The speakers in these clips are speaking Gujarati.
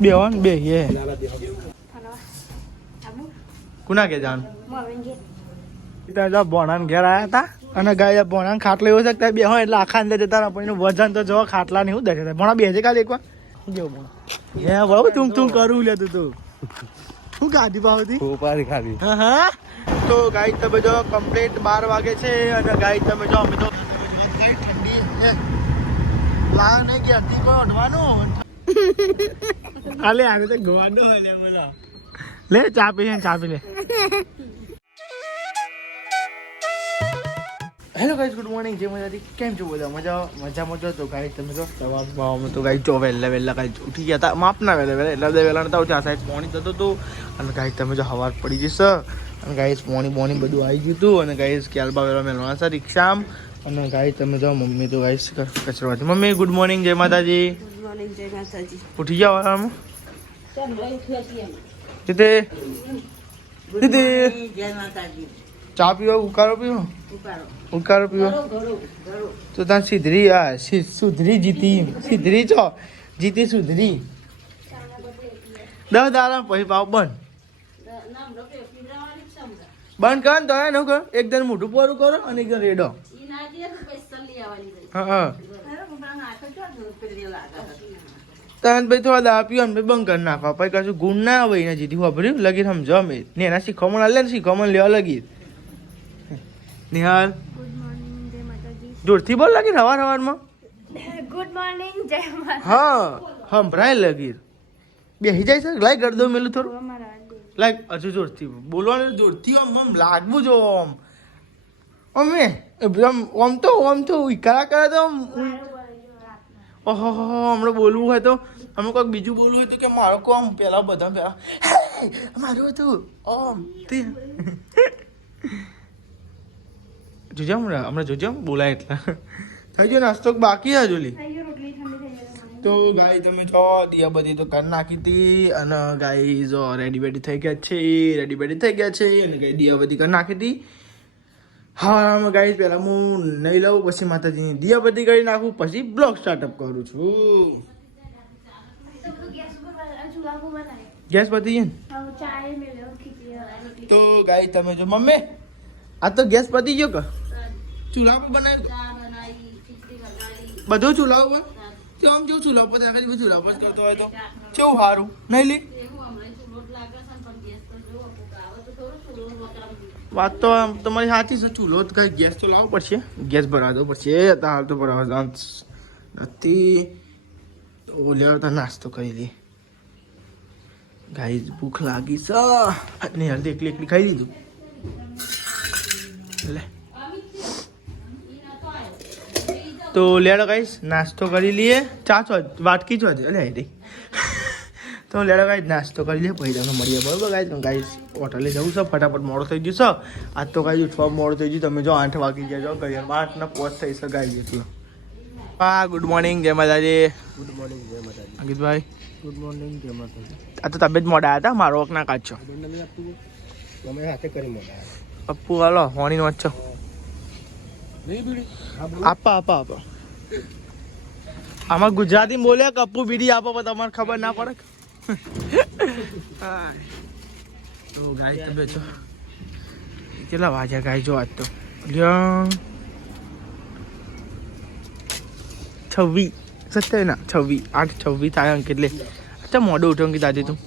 બેવાન બે હે કુના કે જાન ત્યાં જો બોણાન ઘેર આયા હતા અને ગાય બોણાન ખાટલો એવો છે કે બે હોય એટલે આખા અંદર જતા પણ એનું વજન તો જો ખાટલા ને શું દે ભણા બેસે કાલે એકવાર કેવું ભણા હે બહુ તું કરું લે તું શું ગાડી ભાવથી ઉપાડી ખાલી હા તો ગાય તમે જો કમ્પ્લીટ 12 વાગે છે અને ગાય તમે જો અમે તો ઠંડી છે લાગ નહીં કે અતિ કોઈ ઓઢવાનું આલે આને તો ગવાનો હોય લે બોલો લે ચા પી લે હેલો ગાઈસ ગુડ મોર્નિંગ જય માતાજી કેમ છો બધા મજામાં છો તો ગાઈસ તમે જો સવારમાં તો ગાઈસ જો વહેલા ગાઈસ ઉઠી ગયા હતા માપ ના વહેલા એટલે વહેલા નતા ઉઠ્યા સાહેબ પાણી થતો હતું અને ગાઈસ તમે જો હવાર પડી જશે અને ગાઈસ પાણી બધું આવી ગયું હતું અને ગાઈસ કેલબા વેલા મેળવાના છે રિક્ષામ અને ગાઈસ તમે જો મમ્મી તો ગાઈસ કચરવાથી મમ્મી ગુડ મોર્નિંગ જય માતાજી ઉઠી ગયા વાળામાં ચા પીવો ઉકારો પીવો તો ત્યાં સુધરી જીતી સુધરી 10 દાડા પછી પાવ બંધ કર તો એનું કર એકદમ મોટું પોરું કરો અને એકદમ રેડો હા તને ભાઈ થોડા દા પીવા ને બંધ કરી નાખવા પછી કશું ગુણ ના આવે એના જીતી વાપર્યું લગી સમજો અમે ને એના શીખવણ આલે ને શીખવણ લેવા લગી નિહાલ જોરથી બોલ લગી સવારમાં ગુડ મોર્નિંગ જય માતા હા સંભળાય લગી બેસી જાય છે લાઈક કરી દો મેલું થોડું લાઈક હજુ જોરથી બોલવાનું જોરથી આમ લાગવું જો અમે આમ તો કરા કરે તો ઓહો હમણાં બોલવું હોય તો અમે કોઈક બીજું બોલવું હોય તો કે મારો કોમ પેલા મારું હતું ઓમ તે જોજો હમણાં જોજો બોલાય એટલે થઈ ગયો નાસ્તો બાકી છે જોલી તો ગાય તમે જો દિયા બધી તો કરી નાખી હતી અને ગાય જો રેડી બેડી થઈ ગયા છે અને ગાય દિયા બધી કરી નાખી હતી હા ગાય પહેલાં હું નહીં લઉં પછી માતાજીની દિયા બધી કરી નાખું પછી બ્લોગ સ્ટાર્ટઅપ કરું છું ગેસ પતી ગઈ તો ગાય તમે જો મમ્મી આ તો ગેસ પતી ગયો કે ચૂલા પર બનાવ્યું બધું ચૂલા ઉપર તો આમ જેવું ચૂલા પર નાખી ચૂલા પર કરતો હોય તો કેવું સારું નહીં લી વાત તો તમારી સાચી છે ચૂલો તો કઈ ગેસ તો લાવવો પડશે ગેસ ભરાવો પડશે હાલ તો ભરાવા નથી તો લેવા નાસ્તો કરી લે ગાય ભૂખ લાગી છે ને હલ્દી એકલી ખાઈ લીધું લે તો લેડો ગાઈસ નાસ્તો કરી લઈએ ચા છો વાટકી છો અલે રહી તો લેડો ગાઈસ નાસ્તો કરી લઈએ પછી તમને મળીએ બરાબર ગાઈસ હોટલે જવું છે ફટાફટ મોડો થઈ ગયું છે આજ તો ગાઈસ ઉઠવા મોડું થઈ ગયું તમે જો 8 વાગી ગયા જો ઘડિયાળમાં 8 ને 5 થઈ છે ગાઈસ એટલે હા ગુડ મોર્નિંગ જય માતાજી અંકિતભાઈ ગુડ મોર્નિંગ જય માતાજી આ તો તબિયત મોડા આવ્યા હતા મારો વખ ના કાઢશો તમે હાથે કરી મોડા પપ્પુ હાલો હોની નો છો આપા આમાં ગુજરાતી બોલે કપ્પુ બીડી આપો પણ તમારે ખબર ના પડે તો ગાય તમે છો કેટલા વાગ્યા ગાય જો આજ તો 8:26 થાય અંક એટલે અચ્છા મોડું ઉઠ્યો અંકિત આજે તું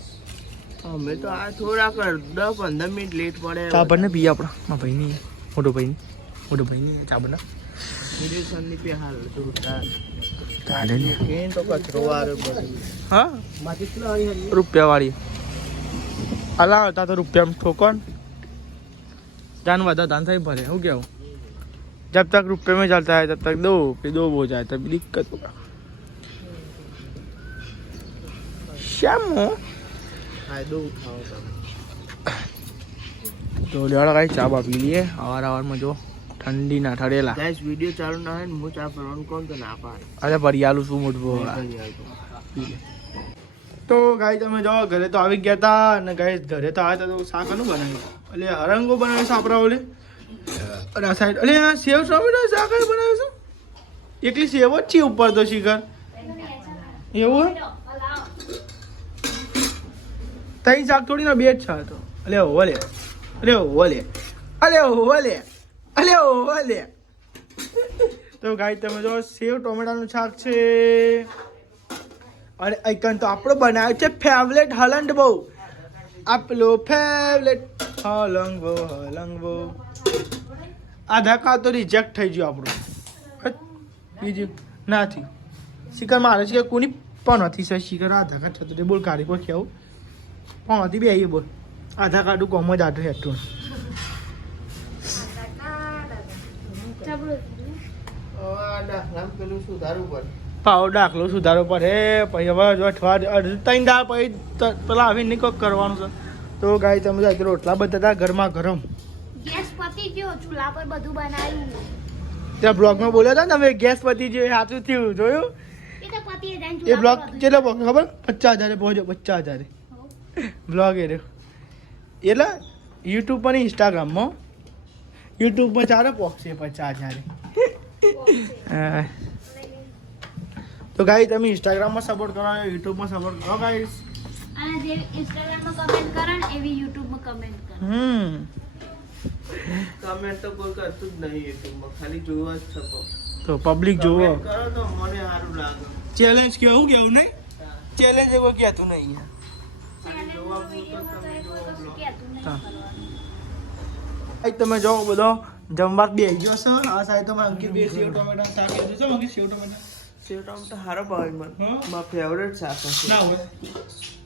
અમે તો આ થોડાક 10-15 મિનિટ લેટ પડે ચા બને પીએ આપણા મારા ભાઈની મોટો ભાઈની ચા બના હા રૂપિયા વાળી અલા હતા તો રૂપિયા ઠોકો જાન બધા धान सही भरे हो क्या जब तक रुपये में चलता है तब तक दो फिर दो हो जाए तब दिक्कत होगा श्याम फायदो उठाओ तो लेवाड़ा गाइस चा पी लिए आवार में जो ठंडी ना ठरेला गाइस वीडियो चालू ना है मु चा पीવાનું કોણ તો ના પાડે અરે બરિયાલું શું મોટું તો ગાઈસ અમે જો ઘરે તો આવી ગયા હતા અને ગાઈસ ઘરે તો આવ્યા તો શાક નું બનાવ્યું એટલે હરંગો બનાવ્યો સાપરા ઓલે અને આ સાઈડ એટલે સેવ ટમેટો શાક બનાવ્યું છે એકલી સેવ જ છે ઉપર તો શિખર એવું તઈ શાક થોડી ના બે જ છે તો અલે ઓલે અલે ઓલે અલે ઓલે અલે ઓલે તો ગાઈ તમે જો સેવ ટોમેટાનું શાક છે અને આઈકન તો આપણો બનાવ્યો છે ફેવરેટ હલંડ બહુ આપલો ફેવરેટ હલંગવો હલંગવો આધાર કાર્ડ તો રિજેક્ટ થઈ ગયું આપણું બીજું નથી શિખર મારે છે કોની પણ નથી સર શિખર આધાર કાર્ડ થતું બોલ કાઢી કોઈ કેવું પણ હતી બે આવીએ બોલ આધાર કાર્ડ કોમ જ આટલું હેઠું પેલું સુધારવું પડે પાવ દાખલો સુધારો પડે પછી હવે જો અઠવાડિયે 3 દાળ પછી પેલા આવીને કોક કરવાનું છે તો ગાય તમે જાય રોટલા બધા હતા ગરમા ગરમ ગેસ પતી ગયો ચૂલા પર બધું બનાવ્યું ત્યાં બ્લોગમાં બોલ્યા હતા ને હવે ગેસ પતી ગયો સાચું થયું જોયું એ તો પતી જાય એ બ્લોગ કેટલો ખબર 50,000 પહોંચ્યો 50,000 બ્લોગ એ રહ્યો એટલે યુટ્યુબ પર ઇન્સ્ટાગ્રામમાં યુટ્યુબમાં ચારે પહોંચશે 50,000 તો ગાઈ તમે ઇન્સ્ટાગ્રામમાં સપોર્ટ કરો યુટ્યુબમાં સપોર્ટ કરો ગાઈસ અને જે ઇન્સ્ટાગ્રામમાં કમેન્ટ કરે ને એવી યુટ્યુબમાં કમેન્ટ કરે કમેન્ટ તો કોઈ કરતું જ નહીં યુટ્યુબમાં ખાલી જોવા જ શકો તો પબ્લિક જોવો Comment કરો તો મને સારું લાગે ચેલેન્જ કેવું કેવું નહીં ચેલેન્જ એવું કહેતું નહીં ખાલી જોવા પૂરતો તમે જોવો બ્લોગ. તમે જો બધો જમવા બેસી ગયો છે આ સાઈડ તો મારે અંકિત બે સેવ ટોમેટા શાક કીધું છે અંકિત સેવ ટોમેટા સેવ ટામેટા હારો ભાવે મને હા? મારો ફેવરેટ શાક છે ના હોય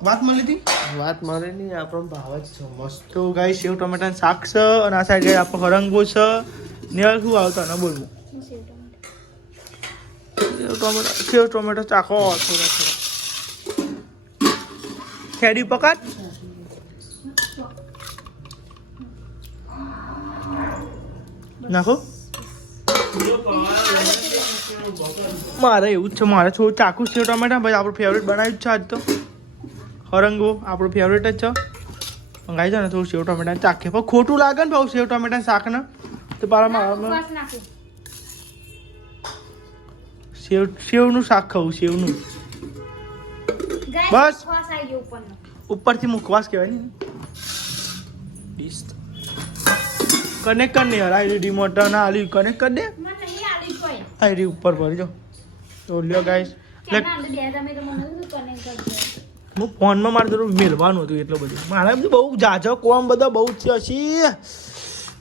વાત મળી હતી વાત મારે નહીં આપણો ભાવ જ છે મસ્ત તો ગાઈ સેવ ટોમેટાનું શાક છે અને આ સાઈડ ગાઈ આપણો હરંગો છે નેળ શું આવતા ન બોલવું સેવ ટોમેટો ચાખો થોડા થોડા ખેડી પકાટ નાખો મારે એવું જ છે મારે થોડું ચાકુ સેવ ટમેટા ભાઈ આપણું ફેવરેટ બનાવ્યું જ છે આજ તો હરંગો આપણું ફેવરેટ જ છે મંગાવી છે ને થોડું સેવ ટમેટા ચાખે પણ ખોટું લાગે ને ભાવ સેવ ટમેટા શાક ને તો પારામાં સેવનું શાક ખાવું સેવનું બસ. ઉપરથી મુખવાસ કહેવાય ને ડીશ કનેક્ટ કર નહીં હરાઈ રિમોટ ના આલી કનેક્ટ કર દે આ રી ઉપર ભરી જો તો લ્યો ગાઈસ હું ફોનમાં મારે થોડું મેળવાનું હતું એટલું બધું મારે બધું બહુ જાજો કોમ બધા બહુ જ છે હશી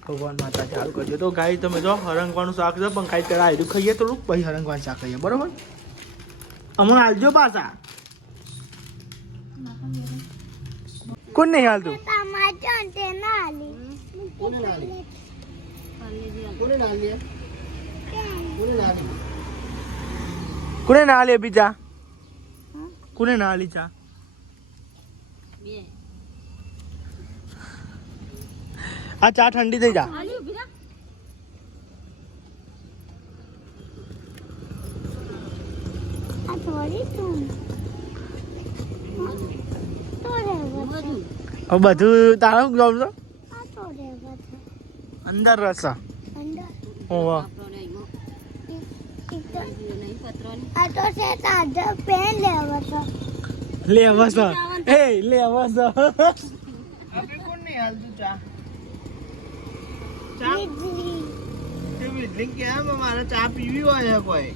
ભગવાન માતા ચાલુ કરજો તો ગાય તમે જો હરંગવાનું શાક છે પણ કાંઈ પેલા આયરું ખાઈએ થોડુંક પછી હરંગવાનું શાક ખાઈએ બરોબર હમણાં હાલજો પાછા કોણ નહીં હાલતું કોને ના લે બીજા કોને ના લી ચા આ ચા ઠંડી થઈ જા બધું તારું જોબ છો અંદર રસ ઓવા લેવસ એ લેવસ આપણે કોણ નહીં હાલતું ચા ચા કેમ ઇડલી કેમ મારે ચા પીવી હોય કોઈ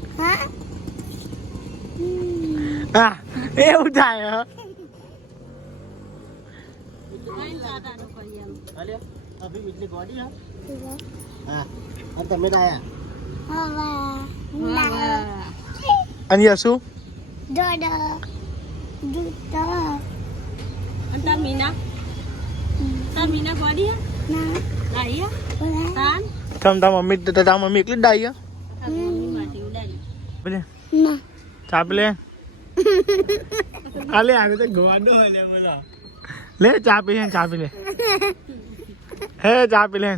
હા એવું થાય અને શું તારા મમ્મી એકલી જ ડાઈ બોલે ચા પી લે આલે આવે તો ગવાડો હોય લે બોલા લે ચા પી લે હે ચા પી લે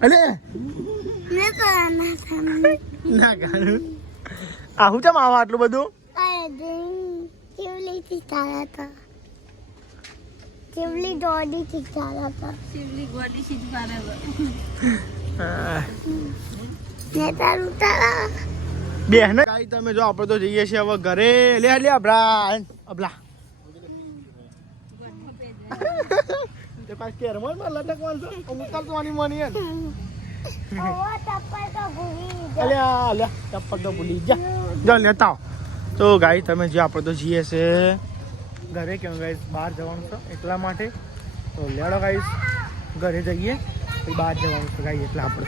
અલે ના કાનું આવું ચમ આવા આટલું બધું શિવલી દોડી થી ચાલા હતા શિવલી ગોડી સીધ બરાબર ને તારું તારા બેન ગાઈ તમે જો આપણે તો જઈએ છીએ હવે ઘરે લે લે અબલા તે પાસ કેર મોલ માં લટકવાનું છે ઉતરવાની મની હે ઓ ટપ્પર તો ભૂલી અલ્યા ટપ્પર તો ભૂલી જા લેતા આવો. તો ગાઈ તમે જે આપણે તો જઈએ છે ઘરે કેમ ગાઈસ બહાર જવાનું છે એટલા માટે તો લેડો ગાઈસ ઘરે જઈએ પછી બહાર જવાનું છે ગાઈ એટલે આપણે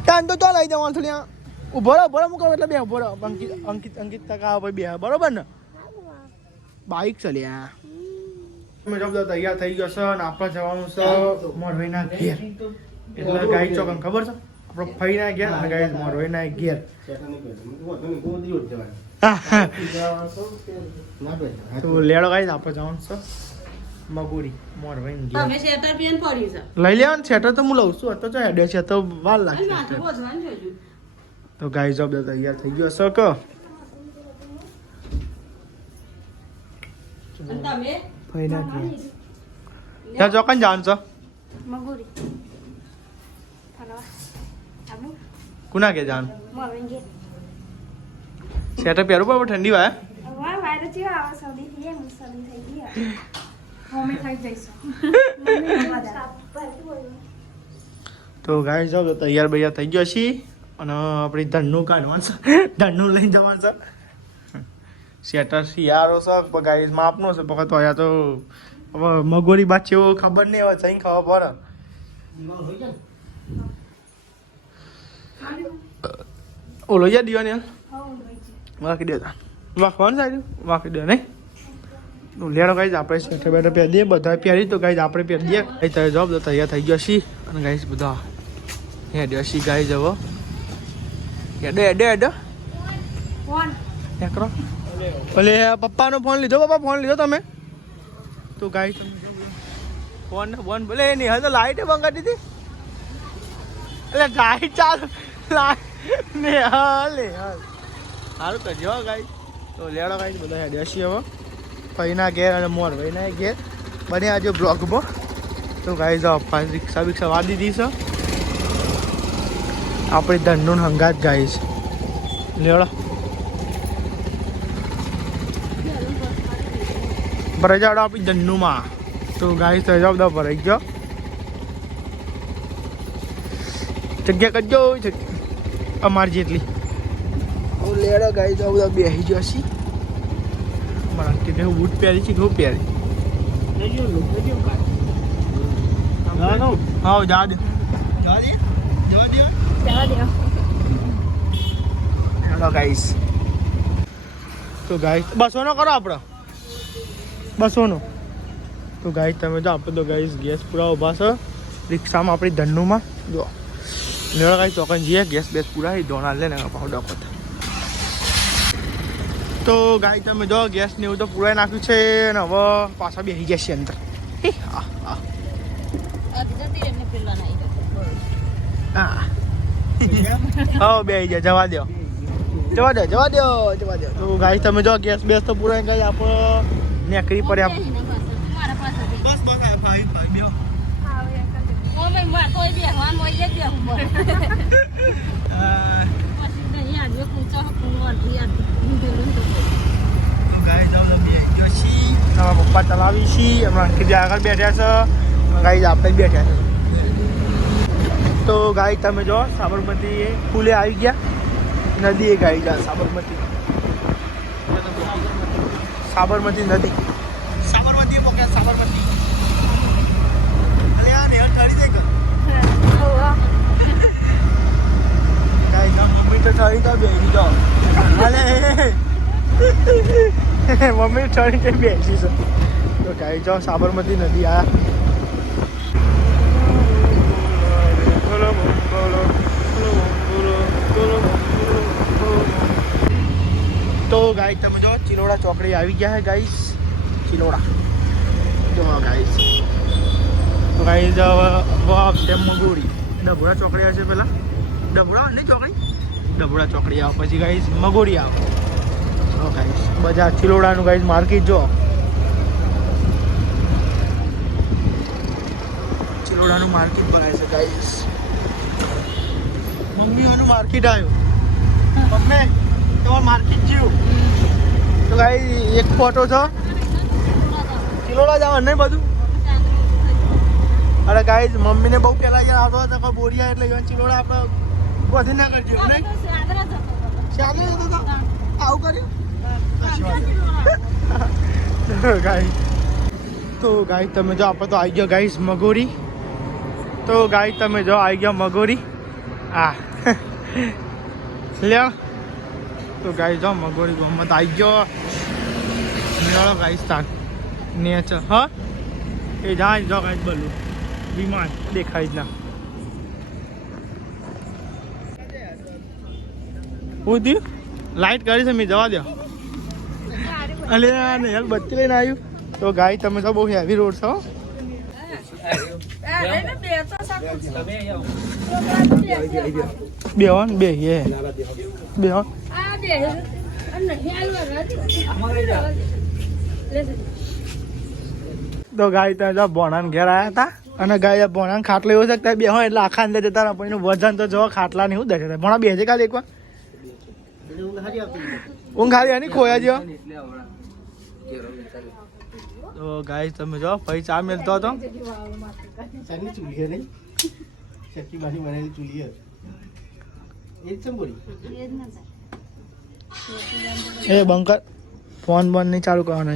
ટાઈમ તો ચાલ આવી જવાનું છે ઉભો રહો મૂકો એટલે બે ઉભો રહો અંકિત ટકા ભાઈ બે બરોબર ને બાઈક ચાલ્યા તમે જો બધા તૈયાર થઈ ગયો છે અને આપણે જવાનું છે મોરવાઈના ઘેર એટલે ગાઈ ચોકન ખબર છે આપણો ફઈના ઘેર અને ગાઈ મોરવાઈના ઘેર તો લેડો ગાઈ આપણે જવાનું છે મગુડી મોરવાઈ ઘેર તમે શેટર પેન પડ્યું છે લઈ લેવાનું સેટર તો હું લઉં છું તો જો હેડે છે તો વાર અને લાગશે માથું બોઝવાનું છે હજુ. તો ગાઈ જો બધા તૈયાર થઈ ગયો છે કે અને તમે ફઈના ઘેર ત્યાં ચોકન જવાનું છે મગુરી ફરવા આબુ કુના કે જવાનું મોરંગે સેટર પહેરવું પડે ઠંડી વાય વાહ વાયરો ચીવા આવા સૌદી થી એમ સૌદી થઈ ગયા મમ્મી થઈ જઈશું તો ગાઈ જાવ તો તૈયાર બૈયાર થઈ ગયો છીએ અને આપણી ધનનું કાઢવાનું છે ધનનું લઈને જવાનું છે સેટર શિયાળો છે ગાઈ માપનો છે પકડ તો અહીંયા તો હવે મગોરી બાદ છે એવો ખબર નહીં હવે સહી ખબર પડે ઓલો યાર દીવાની વાકી દે વાંખવાનું સાહેબ વાંકી દે નહીં તો લેડો ગાઈઝ આપણે સેટર બેટર પહેરી દઈએ બધા પહેરી તો ગાઈઝ આપણે પહેરી દઈએ ગાઈ તમે જવાબ તો તૈયાર થઈ ગયો છીએ અને ગાઈઝ બધા હેડ્યો છીએ ગાઈઝ હવે હેડો ફોન કરો ભલે પપ્પાનો ફોન લીધો પપ્પા ફોન લીધો તમે તો ગાઈ તમે ફોન ભલે નહીં હવે તો લાઈટ બંધ કરી દીધી એટલે લાઈટ ચાલુ લાઈટ ને હાલે સારું કરજો ગાઈ તો લેડો ગાઈ બધા હેડ્યા છીએ હવે ફઈના ઘેર અને મોરવાઈના ઘેર બને આજે બ્લોગમાં તો ગાઈ જાઓ રિક્ષા બિક્ષા વાળી દીધી છે આપણી ધનનું હંગાત ગાઈ છે લેડો ભરાઈ જાવ આપણી ધનનુંમાં તો ગાઈ થઈ જાવ બધા ભરાઈ ગયો જગ્યા કરજો અમારી જેટલી લેડો ગાઈ જાવ બધા બેસી ગયો છીએ મારા કે હું બૂટ પહેરી છે હું પહેરી હા જા દે હેલો ગાઈસ તો ગાઈસ 200 નો કરો આપણો 200 નો તો ગાઈસ તમે જો આપણે તો ગાઈસ ગેસ પૂરા ઉભા છે રિક્ષામાં આપણી ધનનુમાં જો લેડો ગાઈસ ચોકન જઈએ ગેસ બેસ પૂરા દોણા લે ને પાવડર પતા તો ગાઈ તમે જો ગેસ ને એવું તો પૂરાઈ નાખ્યું છે અને હવે પાછા બેસી ગયા છે અંદર હા બેસી ગયા જવા દો તો ગાઈ તમે જો ગેસ બેસ તો પૂરાઈ ગઈ આપણે નેકરી પડ્યા બસ પપ્પા ચલાવી છીએ હમણાં અંકિત આગળ બેઠ્યા છે ગાઈ આપણે બેઠા છે તો ગાઈ તમે જો સાબરમતી પુલે આવી ગયા નદી એ ગાઈ જા સાબરમતી નદી પોક્યા સાબરમતી અલે આ નેહર ઠાડી દે ગાઈ ના મમ્મી તો ઠાડી તો બેસી જાઓ અલે મમ્મી ઠાડી કે બેસી છે તો ગાઈ જાઓ સાબરમતી નદી આ તો ગાઈસ તમે જો ચિલોડા ચોકડી આવી ગયા હે ગાઈસ ચિલોડા જો ગાઈસ તો ગાઈસ હવે મગુડી ડબોડા ચોકડી આવે છે પેલા ડબોડા નહીં ચોકડી ડબોડા ચોકડી આવે પછી ગાઈસ મગુડી આવે તો ગાઈસ બજાર ચિલોડાનું ગાઈસ માર્કેટ જો ચિલોડાનું માર્કેટ ભરાય છે ગાઈસ. મમ્મીઓનું માર્કેટ આવ્યું. મમ્મી તમારું માર્કેટ જેવું. તો ગાઈસ એક ફોટો છો ચિલોડા જવાનું નહીં બધું. અરે ગાઈસ મમ્મીને બહુ પહેલા યાર આવતો હતો કોઈ બોરિયા એટલે ઈવન ચિલોડા આપણે પહોંચી ના કરજો નહીં. ચાલે જતો તો આવું કર્યું. ગાઈસ તો ગાઈસ તમે જો આપણે તો આવી ગયો ગાઈસ મગોરી. તો ગાઈસ તમે જો આવી ગયા મગોરી. આ લ્યો તો ગાઈસ જો મગોરી ગમત આવી ગયો. મેળો ગાઈસ તાન નેચર હા એ જાય જો ગાઈસ બોલું વિમાન દેખાય જ ના. હું થયું લાઈટ કરી છે મેં જવા દો. અલે ને યાર બત્તી લઈને આવ્યું. તો ગાય તમે તો બહુ હેવી રોડ છો. બેહન બે હે બેહન. તો ગાય ત્યાં જો બોણાને ઘેર આવ્યા હતા અને ગાય બોણાને ખાટલો એવો છે બે હોય એટલે આખા અંદર જતા પણ એનું વજન તો જો ખાટલા ને શું દે છે. ભણા બે છે કાલે એકવાર ઊંઘ ખાલી આની ખોયા જો. તો ગાય તમે જો ભાઈ ચા મેલતો હતો. એ બંકર ફોન બંધ નહીં ચાલુ કરવાનો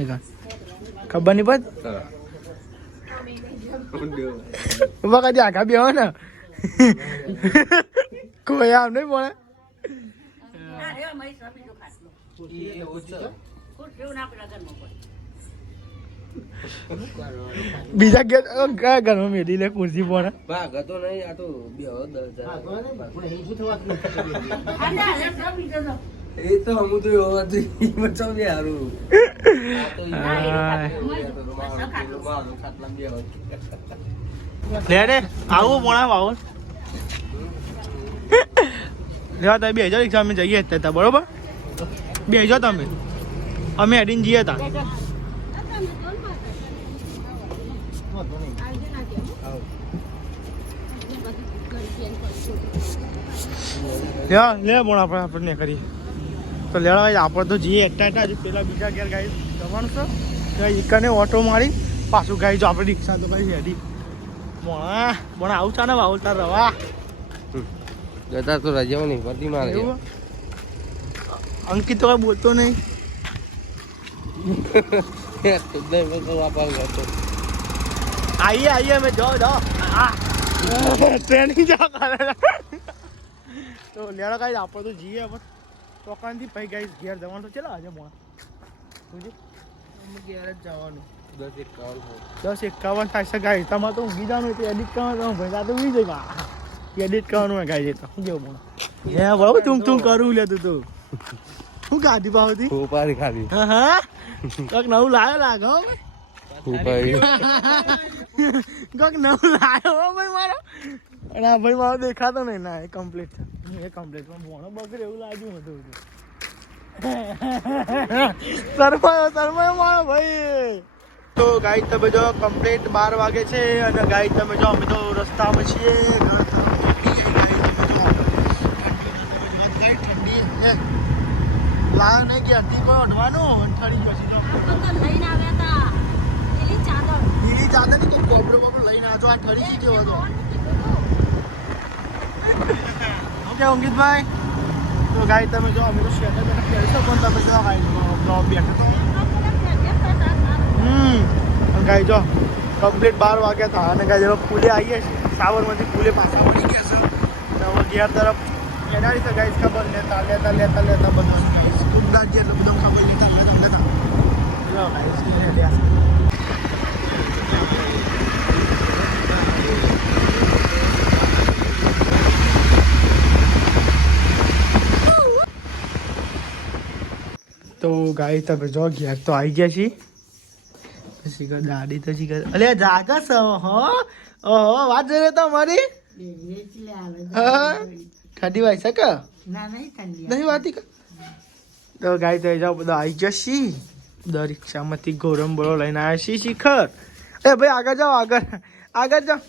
ખબર નહીં પડ વખત આખા બે હોય ને કોઈ આમ નહીં પડે. બીજા કયા ઘરમાં મેળી લે ખુરશી પણ એ તો હમું તો બચાવ ને હારું લે આવું પણ આવો લેવા તમે 2000 રિક્ષા અમે જઈએ હતા બરોબર 2000 તમે અમે હેડીને જઈએ હતા. લે પણ આપણે કરીએ તો લેવા આપણે તો જઈએ એકટા હજુ પેલા બીજા ઘેર ગાઈ જવાનું છે એકને ઓટો મારી પાછું ગાઈ જો આપણે રિક્ષા તો ભાઈ હેડી મોણા મોણા આવું છે ને વાવતા રવા જતા તો રજાઓ નહીં પડતી મારે અંકિત તો કઈ બોલતો નહીં. આઈએ અમે જાઓ ટ્રેનિંગ જાઓ તો લેવા ગાઈ આપણે તો જઈએ ચોકાનથી ભાઈ ગાઈ ઘેર જવાનું તો ચલો આજે મોણા ઘેર જ જવાનું 10:51 થાય છે ગાઈ તમારે તો ઊંઘી જવાનું તો એડિટ કરવાનું ભાઈ તો ઊંઘી જાય એડિટ કરવાનું હોય ગાઈ તો શું કેવું મોણા હે બરાબર તું કરું લે તું તો શું ગાડી પાવતી ઉપાડી ખાલી હા કંઈક નવું લાવ્યો લાગે હો ઉપાડી કંઈક નવું લાવ્યો હો ભાઈ મારો અને આ ભાઈ મારો દેખાતો નહીં ના એ કમ્પ્લીટ છે એ કમ્પ્લીટ પણ ભણો બગડે એવું લાગ્યું હતું શરમાયો મારો ભાઈ. તો ગાઈ તમે જો કમ્પ્લીટ 12 વાગે છે અને ગાઈ તમે જો અમે તો રસ્તામાં છીએ ઠંડી લાવ નહીં કે હતી કોઈ ઓઢવાનું ઠરી ગયો છે લીલી ચાદર ની કોઈ પ્રોબ્લેમ લઈને આવજો આ ઠરી ગઈ કેવો હતો. ઓકે અંકિતભાઈ તો ગાઈ તમે જો અમે તો શેટર બેટર પહેરશો પણ તમે જો ગાઈ જોબ બેઠા ગાઈ જો કમ્પ્લીટ 12 વાગ્યા હતા અને ગાઈ હવે પુલે આવીએ છીએ સાબરમતી પુલે પાછા વળી ગયા છે હવે ઘેર તરફ એનાડી છે ગાઈસ ખબર લેતા બધું ગુંડા જે બધું ખબર લેતા ગાઈસ તો ગાઈ તમે જો ઘેર તો આવી ગયા છીએ પછી દાડી તો શીખર અલે જાગસ હો ઓહો વાત જોઈ તો અમારી ઠંડી વાય છે કે નહીં વાતી કે તો ગાઈ તો જાઓ બધા આવી જશી બધા રિક્ષામાંથી ગોરમ બળો લઈને આવ્યા છીએ શિખર એ ભાઈ આગળ જાઓ આગળ જાઓ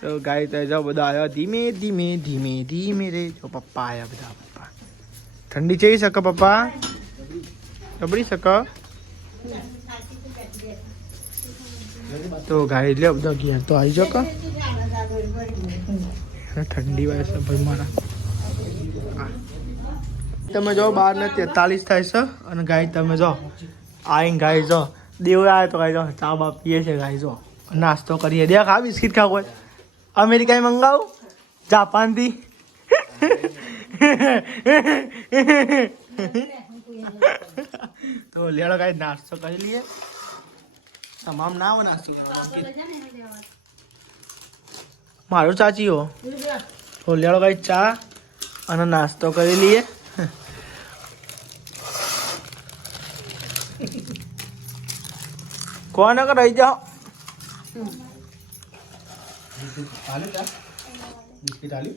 તો ગાય તો જો બધા આવ્યા ધીમે ધીમે ધીમે ધીમે રે જો પપ્પા આવ્યા બધા પપ્પા ઠંડી ચઈ શકે પપ્પા જબરી શકે તો ગાય લે બધા ઘેર તો આવી શકે ઠંડી વાય છે ભાઈ મારા તમે જો 12:43 થાય છે અને ગાય તમે જો આઈને ગાય જો દેવ આવે તો ગાય જો ચા બા પીએ છે ગાય જો નાસ્તો કરીએ દેખ આ બિસ્કિટ ખાવ હોય અમેરિકા મંગાવું જાપાનથી તો લેડો ગાય નાસ્તો કરી લઈએ તમામ ના હોય નાસ્તો મારું ચાચી હો તો લેડો ગાય ચા અને નાસ્તો કરી લઈએ કોણ રહી જાઓ બિસ્કિટ આલી